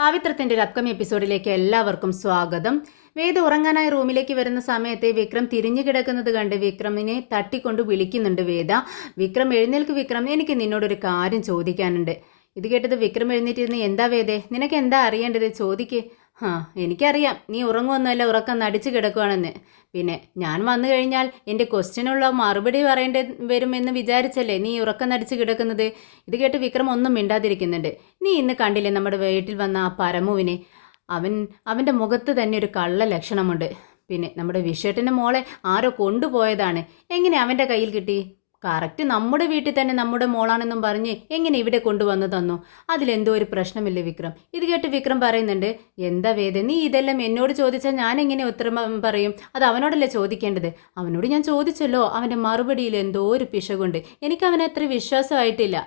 പാവിത്രത്തിന്റെ ഒരു അപ്കമിങ് എപ്പിസോഡിലേക്ക് എല്ലാവർക്കും സ്വാഗതം. വേദ ഉറങ്ങാനായി റൂമിലേക്ക് വരുന്ന സമയത്ത് വിക്രം തിരിഞ്ഞു കിടക്കുന്നത് കണ്ട് വിക്രമിനെ തട്ടിക്കൊണ്ട് വിളിക്കുന്നുണ്ട് വേദ. വിക്രം എഴുന്നേൽക്ക് വിക്രം, എനിക്ക് നിന്നോടൊരു കാര്യം ചോദിക്കാനുണ്ട്. ഇത് കേട്ടത് വിക്രം എഴുന്നേറ്റിരുന്ന് എന്താ വേദേ, നിനക്ക് എന്താ അറിയേണ്ടത്, ചോദിക്ക്. എനിക്കറിയാം നീ ഉറങ്ങുമെന്നല്ല, ഉറക്കം നടിച്ചു കിടക്കുകയാണെന്ന്. പിന്നെ ഞാൻ വന്നു കഴിഞ്ഞാൽ എൻ്റെ ക്വസ്റ്റ്യനുള്ള മറുപടി പറയേണ്ടി വരുമെന്ന് വിചാരിച്ചല്ലേ നീ ഉറക്കം നടിച്ചു കിടക്കുന്നത്. ഇത് കേട്ട് വിക്രം ഒന്നും മിണ്ടാതിരിക്കുന്നുണ്ട്. നീ ഇന്ന് കണ്ടില്ലേ നമ്മുടെ വീട്ടിൽ വന്ന ആ പരമുവിനെ? അവൻ്റെ മുഖത്ത് തന്നെ ഒരു കള്ള ലക്ഷണമുണ്ട്. പിന്നെ നമ്മുടെ വിഷേട്ടൻ്റെ മോളെ ആരോ കൊണ്ടുപോയതാണ്. എങ്ങനെ അവൻ്റെ കയ്യിൽ കിട്ടി? കറക്റ്റ് നമ്മുടെ വീട്ടിൽ തന്നെ നമ്മുടെ മോളാണെന്നും പറഞ്ഞ് എങ്ങനെ ഇവിടെ കൊണ്ടുവന്നു തന്നു? അതിലെന്തോ ഒരു പ്രശ്നമില്ലേ വിക്രം? ഇത് കേട്ട് വിക്രം പറയുന്നുണ്ട്, എന്താ വേദ, നീ ഇതെല്ലാം എന്നോട് ചോദിച്ചാൽ ഞാൻ എങ്ങനെ ഉത്തരം പറയും? അത് അവനോടല്ലേ ചോദിക്കേണ്ടത്. അവനോട് ഞാൻ ചോദിച്ചല്ലോ, അവൻ്റെ മറുപടിയിൽ എന്തോ ഒരു പിശകുണ്ട്. എനിക്ക് അവനെ അത്ര വിശ്വാസമായിട്ടില്ല.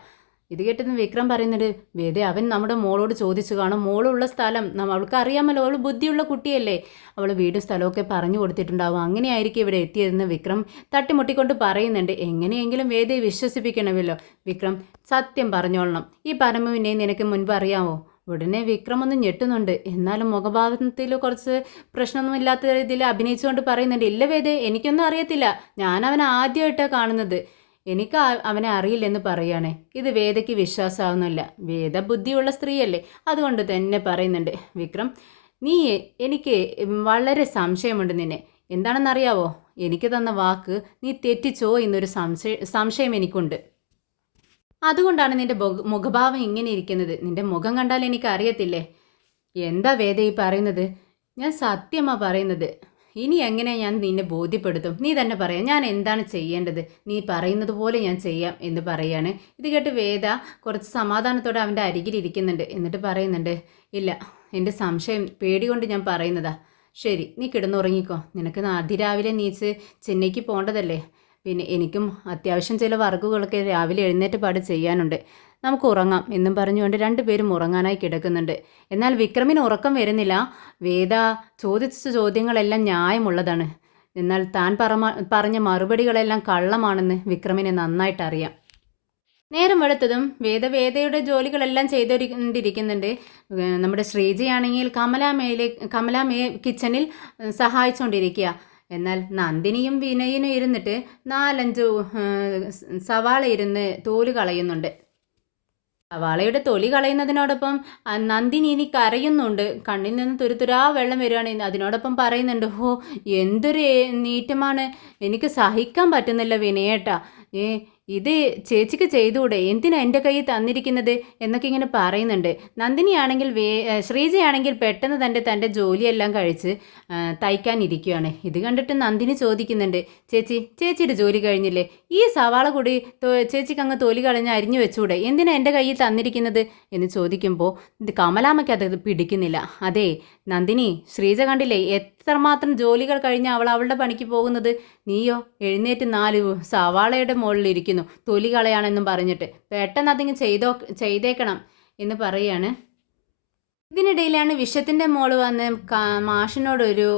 ഇത് കേട്ടെന്ന് വിക്രം പറയുന്നുണ്ട്, വേദ അവൻ നമ്മുടെ മോളോട് ചോദിച്ചു കാണും. മോളുള്ള സ്ഥലം അവൾക്ക് അറിയാമല്ലോ, അവൾ ബുദ്ധിയുള്ള കുട്ടിയല്ലേ, അവൾ വീടും സ്ഥലമൊക്കെ പറഞ്ഞു കൊടുത്തിട്ടുണ്ടാവും. അങ്ങനെയായിരിക്കും ഇവിടെ എത്തിയതെന്ന് വിക്രം തട്ടിമുട്ടിക്കൊണ്ട് പറയുന്നുണ്ട്. എങ്ങനെയെങ്കിലും വേദയെ വിശ്വസിപ്പിക്കണമല്ലോ. വിക്രം, സത്യം പറഞ്ഞോളണം, ഈ പരമുവിനെ നിനക്ക് മുൻപ് അറിയാമോ? ഉടനെ വിക്രം ഒന്ന് ഞെട്ടുന്നുണ്ട്. എന്നാലും മുഖഭാവത്തിൽ കുറച്ച് പ്രശ്നമൊന്നുമില്ലാത്ത രീതിയിൽ അഭിനയിച്ചുകൊണ്ട് പറയുന്നുണ്ട്, ഇല്ല വേദേ, എനിക്കൊന്നും അറിയത്തില്ല, ഞാൻ അവനെ ആദ്യമായിട്ടാണ് കാണുന്നത്, എനിക്ക് അവനെ അറിയില്ലെന്ന് പറയുകയാണ്. ഇത് വേദയ്ക്ക് വിശ്വാസമാവുന്നില്ല. വേദ ബുദ്ധിയുള്ള സ്ത്രീയല്ലേ, അതുകൊണ്ട് തന്നെ പറയുന്നുണ്ട്, വിക്രം നീ, എനിക്ക് വളരെ സംശയമുണ്ട് നിന്നെ. എന്താണെന്നറിയാവോ, എനിക്ക് തന്ന വാക്ക് നീ തെറ്റിച്ചോ എന്നൊരു സംശയം എനിക്കുണ്ട്. അതുകൊണ്ടാണ് നിന്റെ മുഖഭാവം ഇങ്ങനെ ഇരിക്കുന്നത്. നിന്റെ മുഖം കണ്ടാൽ എനിക്ക് അറിയത്തില്ലേ. എന്താ വേദ ഈ പറയുന്നത്? ഞാൻ സത്യമാ പറയുന്നത്. ഇനി എങ്ങനെ ഞാൻ നിന്നെ ബോധ്യപ്പെടുത്തും? നീ തന്നെ പറയാം, ഞാൻ എന്താണ് ചെയ്യേണ്ടത്? നീ പറയുന്നത് പോലെ ഞാൻ ചെയ്യാം എന്ന് പറയാണ്. ഇത് കേട്ട് വേദ കുറച്ച് സമാധാനത്തോടെ അവൻ്റെ അരികിലിരിക്കുന്നുണ്ട്. എന്നിട്ട് പറയുന്നുണ്ട്, ഇല്ല, എൻ്റെ സംശയം പേടി കൊണ്ട് ഞാൻ പറയുന്നതാ. ശരി, നീ കിടന്നുറങ്ങിക്കോ. നിനക്ക് അതിരാവിലെ നീച്ച് ചെന്നൈക്ക് പോകേണ്ടതല്ലേ. പിന്നെ എനിക്കും അത്യാവശ്യം ചില വർക്കുകളൊക്കെ രാവിലെ എഴുന്നേറ്റ് പാട് ചെയ്യാനുണ്ട്. നമുക്ക് ഉറങ്ങാം എന്നും പറഞ്ഞുകൊണ്ട് രണ്ടുപേരും ഉറങ്ങാനായി കിടക്കുന്നുണ്ട്. എന്നാൽ വിക്രമിന് ഉറക്കം വരുന്നില്ല. വേദ ചോദിച്ച ചോദ്യങ്ങളെല്ലാം ന്യായമുള്ളതാണ്. എന്നാൽ താൻ പറഞ്ഞ മറുപടികളെല്ലാം കള്ളമാണെന്ന് വിക്രമിന് നന്നായിട്ട് അറിയാം. നേരം വെളുത്തതും വേദയുടെ ജോലികളെല്ലാം ചെയ്തുകൊണ്ടിരിക്കുന്നുണ്ട്. നമ്മുടെ ശ്രീജയാണെങ്കിൽ കമലാമയെ കിച്ചണിൽ സഹായിച്ചുകൊണ്ടിരിക്കുക. എന്നാൽ നന്ദിനിയും വിനയനും ഇരുന്നിട്ട് 4-5 സവാള ഇരുന്ന് തോല് കളയുന്നുണ്ട്. സവാളയുടെ തൊലി കളയുന്നതിനോടൊപ്പം നന്ദിനി ഇനി കരയുന്നുണ്ട്. കണ്ണിൽ നിന്ന് തുരുതുരാ വെള്ളം വരികയാണ്. അതിനോടൊപ്പം പറയുന്നുണ്ട്, ഹോ എന്തൊരു നീറ്റമാണ്, എനിക്ക് സഹിക്കാൻ പറ്റുന്നില്ല വിനയേട്ടാ. ഇത് ചേച്ചിക്ക് ചെയ്തുകൂടെ, എന്തിനാ എൻ്റെ കയ്യിൽ തന്നിരിക്കുന്നത് എന്നൊക്കെ ഇങ്ങനെ പറയുന്നുണ്ട്. നന്ദിനിയാണെങ്കിൽ ശ്രീജയാണെങ്കിൽ പെട്ടെന്ന് തൻ്റെ ജോലിയെല്ലാം കഴിച്ച് തയ്ക്കാനിരിക്കുകയാണ്. ഇത് കണ്ടിട്ട് നന്ദിനി ചോദിക്കുന്നുണ്ട്, ചേച്ചിയുടെ ജോലി കഴിഞ്ഞില്ലേ? ഈ സവാള കൂടി ചേച്ചിക്ക് അങ്ങ് തൊലി കളഞ്ഞ് അരിഞ്ഞു വെച്ചൂടെ, എന്തിനാ എൻ്റെ കയ്യിൽ തന്നിരിക്കുന്നത് എന്ന് ചോദിക്കുമ്പോൾ കമലാമ്മയ്ക്ക് അത് പിടിക്കുന്നില്ല. അതെ നന്ദിനി, ശ്രീജ കണ്ടില്ലേ എത്രമാത്രം ജോലികൾ കഴിഞ്ഞ് അവളുടെ പണിക്ക് പോകുന്നത്. നീയോ എഴുന്നേറ്റ് 4 സവാളയുടെ മുകളിലിരിക്കുന്നു തൊലി കളയാണെന്നും പറഞ്ഞിട്ട്. പെട്ടെന്ന് അതിങ്ങ് ചെയ്തേക്കണം എന്ന് പറയാണ്. ഇതിനിടയിലാണ് വിഷത്തിൻ്റെ മോള് വന്ന് മാഷിനോടൊരു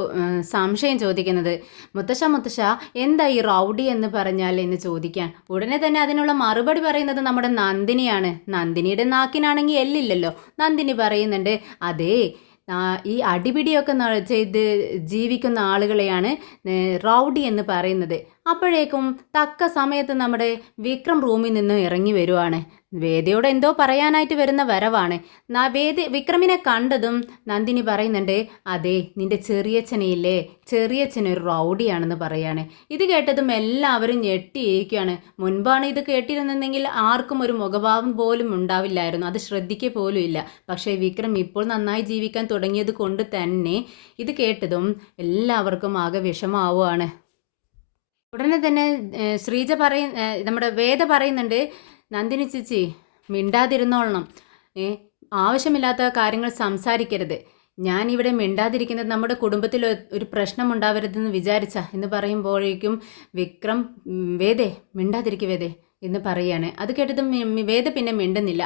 സംശയം ചോദിക്കുന്നത്. മുത്തശ്ശ എന്താ ഈ റൗഡി എന്ന് പറഞ്ഞാൽ എന്ന് ചോദിക്കാൻ. ഉടനെ തന്നെ അതിനുള്ള മറുപടി പറയുന്നത് നമ്മുടെ നന്ദിനിയാണ്. നന്ദിനിയുടെ നാക്കിനാണെങ്കിൽ എല്ലില്ലല്ലോ. നന്ദിനി പറയുന്നുണ്ട്, അതേ ഈ അടിപിടിയൊക്കെ ചെയ്ത് ജീവിക്കുന്ന ആളുകളെയാണ് റൗഡി എന്ന് പറയുന്നത്. അപ്പോഴേക്കും തക്ക സമയത്ത് നമ്മുടെ വിക്രം റൂമിൽ നിന്ന് ഇറങ്ങി വരുവാണ്. വേദയോട് എന്തോ പറയാനായിട്ട് വരുന്ന വരവാണ്. വിക്രമിനെ കണ്ടതും നന്ദിനി പറയുന്നുണ്ട്, അതെ നിന്റെ ചെറിയച്ഛനെയില്ലേ, ചെറിയച്ഛനൊരു റൗഡിയാണെന്ന് പറയാണ്. ഇത് കേട്ടതും എല്ലാവരും ഞെട്ടിയിരിക്കുകയാണ്. മുൻപാണ് ഇത് കേട്ടിരുന്നെങ്കിൽ ആർക്കും ഒരു മുഖഭാവം പോലും ഉണ്ടാവില്ലായിരുന്നു, അത് ശ്രദ്ധിക്കുക പോലും ഇല്ല. പക്ഷേ വിക്രം ഇപ്പോൾ നന്നായി ജീവിക്കാൻ തുടങ്ങിയത് കൊണ്ട് തന്നെ ഇത് കേട്ടതും എല്ലാവർക്കും ആകെ വിഷമാവുകയാണ്. ഉടനെ തന്നെ ശ്രീജ നമ്മുടെ വേദ പറയുന്നുണ്ട്, നന്ദിനി ചേച്ചി മിണ്ടാതിരുന്നോളണം, ആവശ്യമില്ലാത്ത കാര്യങ്ങൾ സംസാരിക്കരുത്. ഞാൻ ഇവിടെ മിണ്ടാതിരിക്കുന്നത് നമ്മുടെ കുടുംബത്തിൽ ഒരു പ്രശ്നം ഉണ്ടാവരുതെന്ന് വിചാരിച്ച എന്ന് പറയുമ്പോഴേക്കും വിക്രം, വേദേ മിണ്ടാതിരിക്കുക വേദേ എന്ന് പറയാണ്. അത് കേട്ടതും വേദ പിന്നെ മിണ്ടുന്നില്ല.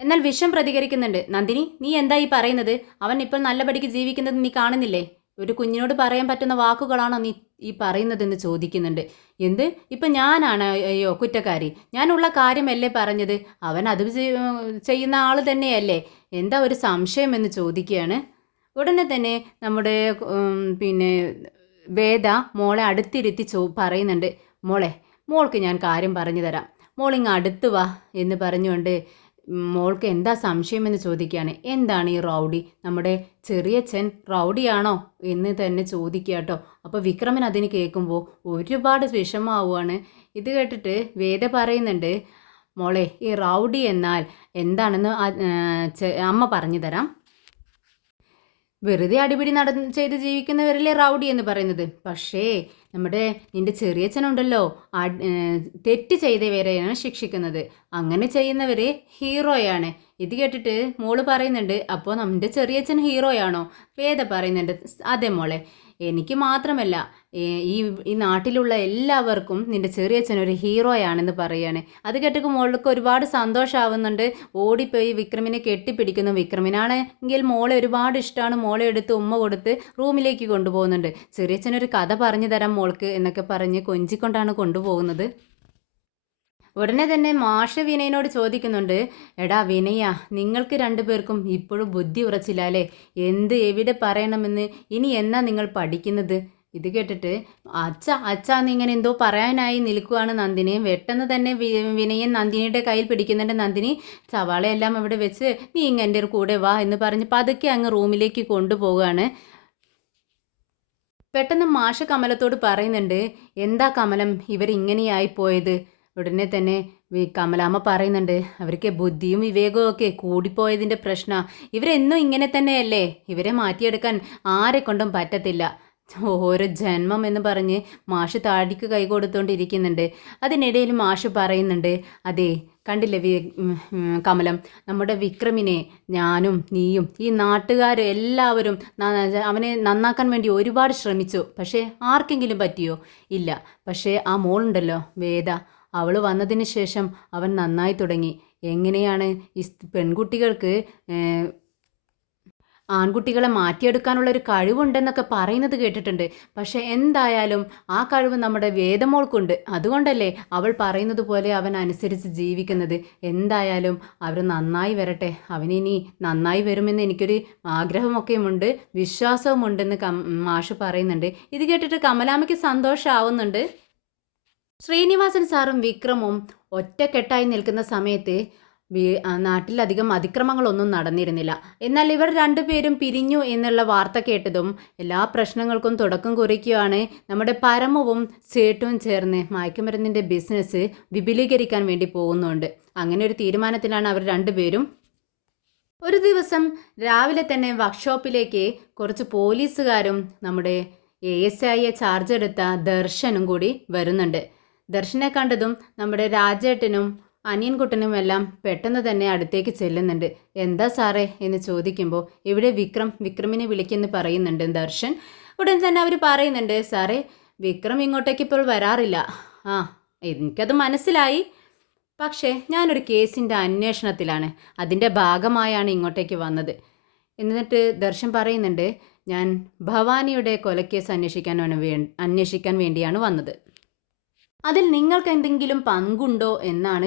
എന്നാൽ വിഷം പ്രതികരിക്കുന്നുണ്ട്, നന്ദിനി നീ എന്താ ഈ പറയുന്നത്? അവൻ ഇപ്പോൾ നല്ലപടിക്ക് ജീവിക്കുന്നത് നീ കാണുന്നില്ലേ? ഒരു കുഞ്ഞിനോട് പറയാൻ പറ്റുന്ന വാക്കുകളാണോ നീ ഈ പറയുന്നതെന്ന് ചോദിക്കുന്നുണ്ട്. എന്ത്, ഇപ്പം ഞാനാണ് അയ്യോ കുറ്റക്കാരി? ഞാനുള്ള കാര്യമല്ലേ പറഞ്ഞത്? അവൻ അത് ചെയ്യുന്ന ആൾ തന്നെയല്ലേ? എന്താ ഒരു സംശയം എന്ന് ചോദിക്കുകയാണ്. ഉടനെ തന്നെ നമ്മുടെ പിന്നെ വേദ മോളെ അടുത്തിരുത്തി പറയുന്നുണ്ട്, മോളെ, മോൾക്ക് ഞാൻ കാര്യം പറഞ്ഞു തരാം, മോളിങ്ങ് അടുത്ത് വാ എന്ന് പറഞ്ഞുകൊണ്ട് മോൾക്ക് എന്താ സംശയമെന്ന് ചോദിക്കുകയാണ്. എന്താണ് ഈ റൗഡി? നമ്മുടെ ചെറിയച്ഛൻ റൗഡിയാണോ എന്ന് തന്നെ ചോദിക്കുക കേട്ടോ. അപ്പോൾ വിക്രമൻ അതിന് കേൾക്കുമ്പോൾ ഒരുപാട് വിഷമാവുകയാണ്. ഇത് കേട്ടിട്ട് വേദ പറയുന്നുണ്ട്, മോളെ, ഈ റൗഡി എന്നാൽ എന്താണെന്ന് അമ്മ പറഞ്ഞു തരാം. വെറുതെ അടിപിടി ചെയ്ത് ജീവിക്കുന്നവരല്ലേ റൗഡി എന്ന് പറയുന്നത്. പക്ഷേ നമ്മുടെ നിന്റെ ചെറിയച്ഛനുണ്ടല്ലോ, തെറ്റ് ചെയ്തവരെയാണ് ശിക്ഷിക്കുന്നത്. അങ്ങനെ ചെയ്യുന്നവർ ഹീറോയാണ്. ഇത് കേട്ടിട്ട് മോള് പറയുന്നുണ്ട്, അപ്പോൾ നമ്മുടെ ചെറിയച്ഛൻ ഹീറോയാണോ? വേദ പറയുന്നുണ്ട്, അതെ മോളെ, എനിക്ക് മാത്രമല്ല ഈ ഈ നാട്ടിലുള്ള എല്ലാവർക്കും നിന്റെ ചെറിയച്ഛൻ ഒരു ഹീറോയാണെന്ന് പറയാണ്. അത് കേട്ടിട്ട് മോൾക്ക് ഒരുപാട് സന്തോഷമാവുന്നുണ്ട്. ഓടിപ്പോയി വിക്രമിനെ കെട്ടിപ്പിടിക്കുന്നു. വിക്രമിനാണെങ്കിൽ മോളെ ഒരുപാട് ഇഷ്ടമാണ്. മോളെ എടുത്ത് ഉമ്മ കൊടുത്ത് റൂമിലേക്ക് കൊണ്ടുപോകുന്നുണ്ട്. ചെറിയച്ഛനൊരു കഥ പറഞ്ഞു തരാം മോൾക്ക് എന്നൊക്കെ പറഞ്ഞ് കൊഞ്ചിക്കൊണ്ടാണ് കൊണ്ടുപോകുന്നത്. ഉടനെ തന്നെ മാഷ് വിനയനോട് ചോദിക്കുന്നുണ്ട്, എടാ വിനയ, നിങ്ങൾക്ക് രണ്ടുപേർക്കും ഇപ്പോഴും ബുദ്ധി ഉറച്ചില്ല അല്ലേ? എവിടെ പറയണമെന്ന് ഇനി എന്നാ നിങ്ങൾ പഠിക്കുന്നത്? ഇത് കേട്ടിട്ട് അച്ഛാന്ന് ഇങ്ങനെ എന്തോ പറയാനായി നിൽക്കുകയാണ് നന്ദിനി. പെട്ടെന്ന് തന്നെ വിനയൻ നന്ദിനിയുടെ കയ്യിൽ പിടിക്കുന്നുണ്ട്. നന്ദിനി, സവാളയെല്ലാം ഇവിടെ വെച്ച് നീ ഇങ്ങ് എൻ്റെ കൂടെ വാ എന്ന് പറഞ്ഞ് പതുക്കെ അങ്ങ് റൂമിലേക്ക് കൊണ്ടുപോവുകയാണ്. പെട്ടെന്ന് മാഷ് കമലത്തോട് പറയുന്നുണ്ട്, എന്താ കമലം ഇവരിങ്ങനെയായി പോയത്? ഉടനെ തന്നെ കമലാമ്മ പറയുന്നുണ്ട്, അവർക്ക് ബുദ്ധിയും വിവേകവും ഒക്കെ കൂടിപ്പോയതിൻ്റെ പ്രശ്നമാണ്. ഇവരെന്നും ഇങ്ങനെ തന്നെയല്ലേ? ഇവരെ മാറ്റിയെടുക്കാൻ ആരെ കൊണ്ടും പറ്റത്തില്ല. ഓരോ ജന്മം എന്ന് പറഞ്ഞ് മാഷ് താടിക്ക് കൈ കൊടുത്തുകൊണ്ടിരിക്കുന്നുണ്ട്. അതിനിടയിൽ മാഷ് പറയുന്നുണ്ട്, അതെ കണ്ടില്ലേ കമലം, നമ്മുടെ വിക്രമിനെ ഞാനും നീയും ഈ നാട്ടുകാർ എല്ലാവരും അവനെ നന്നാക്കാൻ വേണ്ടി ഒരുപാട് ശ്രമിച്ചു. പക്ഷേ ആർക്കെങ്കിലും പറ്റിയോ? ഇല്ല. പക്ഷേ ആ മോളുണ്ടല്ലോ വേദ, അവൾ വന്നതിന് ശേഷം അവൻ നന്നായി തുടങ്ങി. എങ്ങനെയാണ് ഈ പെൺകുട്ടികൾക്ക് ആൺകുട്ടികളെ മാറ്റിയെടുക്കാനുള്ള ഒരു കഴിവുണ്ടെന്നൊക്കെ പറയുന്നത് കേട്ടിട്ടുണ്ട്. പക്ഷെ എന്തായാലും ആ കഴിവ് നമ്മുടെ വേദമോൾക്കുണ്ട്. അതുകൊണ്ടല്ലേ അവൾ പറയുന്നത് പോലെ അവൻ അനുസരിച്ച് ജീവിക്കുന്നത്. എന്തായാലും അവർ നന്നായി വരട്ടെ. അവനിനി നന്നായി വരുമെന്ന് എനിക്കൊരു ആഗ്രഹമൊക്കെയുമുണ്ട്, വിശ്വാസവുമുണ്ടെന്ന് മാഷ് പറയുന്നുണ്ട്. ഇത് കേട്ടിട്ട് കമലാമ്മയ്ക്ക് സന്തോഷമാവുന്നുണ്ട്. ശ്രീനിവാസൻ സാറും വിക്രമും ഒറ്റക്കെട്ടായി നിൽക്കുന്ന സമയത്ത് നാട്ടിലധികം അതിക്രമങ്ങളൊന്നും നടന്നിരുന്നില്ല. എന്നാൽ ഇവർ രണ്ടുപേരും പിരിഞ്ഞു എന്നുള്ള വാർത്ത കേട്ടതും എല്ലാ പ്രശ്നങ്ങൾക്കും തുടക്കം കുറിക്കുകയാണ്. നമ്മുടെ പരമവും സേട്ടും ചേർന്ന് മയക്കുമരുന്നിൻ്റെ ബിസിനസ് വിപുലീകരിക്കാൻ വേണ്ടി പോകുന്നുണ്ട്. അങ്ങനെ ഒരു തീരുമാനത്തിലാണ് അവർ രണ്ടുപേരും. ഒരു ദിവസം രാവിലെ തന്നെ വർക്ക്ഷോപ്പിലേക്ക് കുറച്ച് പോലീസുകാരും നമ്മുടെ ASIയെ ചാർജ് എടുത്ത ദർശനും കൂടി വരുന്നുണ്ട്. ദർശനെ കണ്ടതും നമ്മുടെ രാജേട്ടനും അനിയൻകുട്ടനും എല്ലാം പെട്ടെന്ന് തന്നെ അടുത്തേക്ക് ചെല്ലുന്നുണ്ട്. എന്താ സാറേ എന്ന് ചോദിക്കുമ്പോൾ, ഇവിടെ വിക്രമിനെ വിളിക്കെന്ന് പറയുന്നുണ്ട് ദർശൻ. ഉടൻ തന്നെ അവർ പറയുന്നുണ്ട്, സാറേ വിക്രം ഇങ്ങോട്ടേക്ക് ഇപ്പോൾ വരാറില്ല. ആ, എനിക്കത് മനസ്സിലായി. പക്ഷേ ഞാനൊരു കേസിൻ്റെ അന്വേഷണത്തിലാണ്, അതിൻ്റെ ഭാഗമായാണ് ഇങ്ങോട്ടേക്ക് വന്നത്. എന്നിട്ട് ദർശൻ പറയുന്നുണ്ട്, ഞാൻ ഭവാനിയുടെ കൊലക്കേസ് അന്വേഷിക്കാൻ വേണ്ടിയാണ് വന്നത്. അതിൽ നിങ്ങൾക്ക് എന്തെങ്കിലും പങ്കുണ്ടോ എന്നാണ്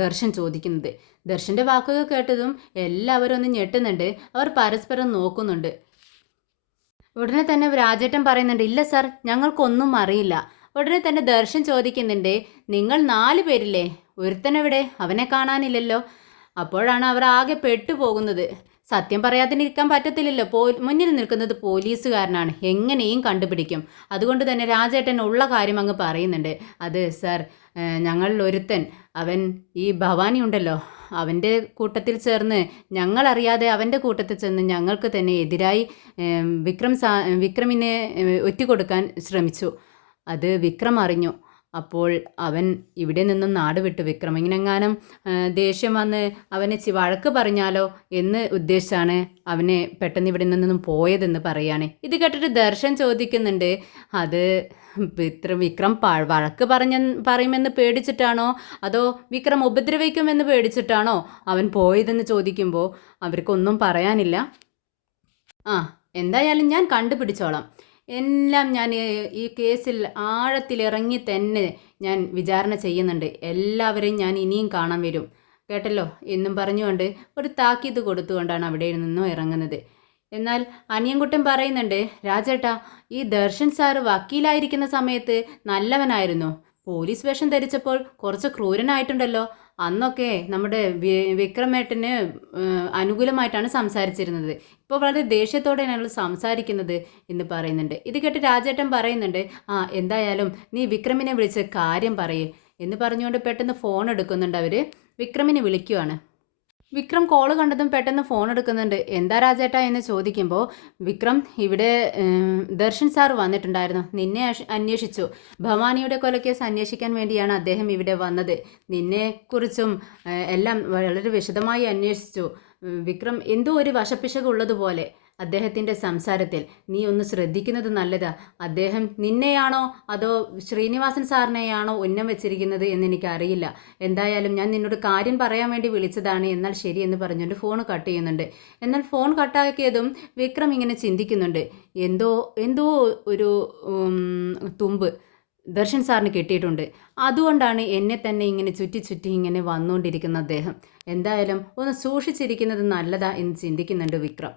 ദർശൻ ചോദിക്കുന്നത്. ദർശൻ്റെ വാക്കുകൾ കേട്ടതും എല്ലാവരും ഒന്ന് ഞെട്ടുന്നുണ്ട്. അവർ പരസ്പരം നോക്കുന്നുണ്ട്. ഉടനെ തന്നെ രാജേട്ടൻ പറയുന്നുണ്ട്, ഇല്ല സാർ, ഞങ്ങൾക്കൊന്നും അറിയില്ല. ഉടനെ തന്നെ ദർശൻ ചോദിക്കുന്നുണ്ട്, നിങ്ങൾ 4 പേരില്ലേ, ഒരുത്തനെവിടെ? അവനെ കാണാനില്ലല്ലോ. അപ്പോഴാണ് അവർ ആകെ പെട്ടുപോകുന്നത്. സത്യം പറയാതിരിക്കാൻ പറ്റത്തില്ലല്ലോ. മുന്നിൽ നിൽക്കുന്നത് പോലീസുകാരനാണ്, എങ്ങനെയും കണ്ടുപിടിക്കും. അതുകൊണ്ട് തന്നെ രാജേട്ടൻ ഉള്ള കാര്യം അങ്ങ് പറയുന്നുണ്ട്. അത് സാർ, ഞങ്ങളിൽ ഒരുത്തൻ, അവൻ ഈ ഭവാനി ഉണ്ടല്ലോ, അവൻ്റെ കൂട്ടത്തിൽ ചേർന്ന്, ഞങ്ങളറിയാതെ അവൻ്റെ കൂട്ടത്തിൽ ചെന്ന് ഞങ്ങൾക്ക് തന്നെ എതിരായി വിക്രമിനെ ഒറ്റുകൊടുക്കാൻ ശ്രമിച്ചു. അത് വിക്രം അറിഞ്ഞു. അപ്പോൾ അവൻ ഇവിടെ നിന്നും നാട് വിട്ടു. വിക്രമിനെങ്ങാനും ദേഷ്യം വന്ന് അവനെ വഴക്ക് പറഞ്ഞാലോ എന്ന് ഉദ്ദേശിച്ചാണ് അവനെ പെട്ടെന്ന് ഇവിടെ നിന്നും പോയതെന്ന് പറയുകയാണ്. ഇത് കേട്ടിട്ട് ദർശൻ ചോദിക്കുന്നുണ്ട്, അത് വിക്രം വഴക്ക് പറയുമെന്ന് പേടിച്ചിട്ടാണോ അതോ വിക്രം ഉപദ്രവിക്കുമെന്ന് പേടിച്ചിട്ടാണോ അവൻ പോയതെന്ന് ചോദിക്കുമ്പോൾ അവർക്കൊന്നും പറയാനില്ല. ആ, എന്തായാലും ഞാൻ കണ്ടുപിടിച്ചോളാം. എല്ലാം ഞാൻ ഈ കേസിൽ ആഴത്തിലിറങ്ങി തന്നെ ഞാൻ വിചാരണ ചെയ്യുന്നുണ്ട്. എല്ലാവരെയും ഞാൻ ഇനിയും കാണാൻ വരും. കേട്ടല്ലോ എന്നും പറഞ്ഞുകൊണ്ട് ഒരു താക്കീത് കൊടുത്തുകൊണ്ടാണ് അവിടെ നിന്നും ഇറങ്ങുന്നത്. എന്നാൽ അനിയൻകുട്ടൻ പറയുന്നുണ്ട്, രാജേട്ടാ, ഈ ദർശൻ സാറ് വക്കീലായിരിക്കുന്ന സമയത്ത് നല്ലവനായിരുന്നു. പോലീസ് വേഷം ധരിച്ചപ്പോൾ കുറച്ച് ക്രൂരനായിട്ടുണ്ടല്ലോ. അന്നൊക്കെ നമ്മുടെ വിക്രമേട്ടന് അനുകൂലമായിട്ടാണ് സംസാരിച്ചിരുന്നത്. ഇപ്പോൾ വളരെ ദേഷ്യത്തോടെയാണ് അയാൾ സംസാരിക്കുന്നത് എന്ന് പറയുന്നുണ്ട്. ഇത് കേട്ട് രാജേട്ടൻ പറയുന്നുണ്ട്, ആ എന്തായാലും നീ വിക്രമിനെ വിളിച്ച് കാര്യം പറയേ എന്ന് പറഞ്ഞുകൊണ്ട് പെട്ടെന്ന് ഫോൺ എടുക്കുന്നുണ്ട് അവർ. വിക്രമിനെ വിളിക്കുവാണ്. വിക്രം കോള് കണ്ടതും പെട്ടെന്ന് ഫോൺ എടുക്കുന്നുണ്ട്. എന്താ രാജേട്ടാ എന്ന് ചോദിക്കുമ്പോൾ, വിക്രം ഇവിടെ ദർശൻ സാർ വന്നിട്ടുണ്ടായിരുന്നു. നിന്നെ അന്വേഷിച്ചു. ഭവാനിയുടെ കൊലക്കേസ് അന്വേഷിക്കാൻ വേണ്ടിയാണ് അദ്ദേഹം ഇവിടെ വന്നത്. നിന്നെക്കുറിച്ചും എല്ലാം വളരെ വിശദമായി അന്വേഷിച്ചു. വിക്രം എന്തോ ഒരു വശപ്പിശകുള്ളതുപോലെ അദ്ദേഹത്തിൻ്റെ സംസാരത്തിൽ. നീ ഒന്ന് ശ്രദ്ധിക്കുന്നത് നല്ലതാ. അദ്ദേഹം നിന്നെയാണോ അതോ ശ്രീനിവാസൻ സാറിനെയാണോ ഉന്നം വെച്ചിരിക്കുന്നത് എന്നെനിക്കറിയില്ല. എന്തായാലും ഞാൻ നിന്നോട് കാര്യം പറയാൻ വേണ്ടി വിളിച്ചതാണ്. എന്നാൽ ശരി എന്ന് പറഞ്ഞുകൊണ്ട് ഫോൺ കട്ട് ചെയ്യുന്നുണ്ട്. എന്നാൽ ഫോൺ കട്ടാക്കിയതും വിക്രം ഇങ്ങനെ ചിന്തിക്കുന്നുണ്ട്. എന്തോ എന്തോ ഒരു തുമ്പ് ദർശൻ സാറിന് കിട്ടിയിട്ടുണ്ട്. അതുകൊണ്ടാണ് എന്നെ തന്നെ ഇങ്ങനെ ചുറ്റി ചുറ്റി ഇങ്ങനെ വന്നുകൊണ്ടിരിക്കുന്ന അദ്ദേഹം. എന്തായാലും ഒന്ന് സൂക്ഷിച്ചിരിക്കുന്നത് നല്ലതാ എന്ന് ചിന്തിക്കുന്നുണ്ട് വിക്രം.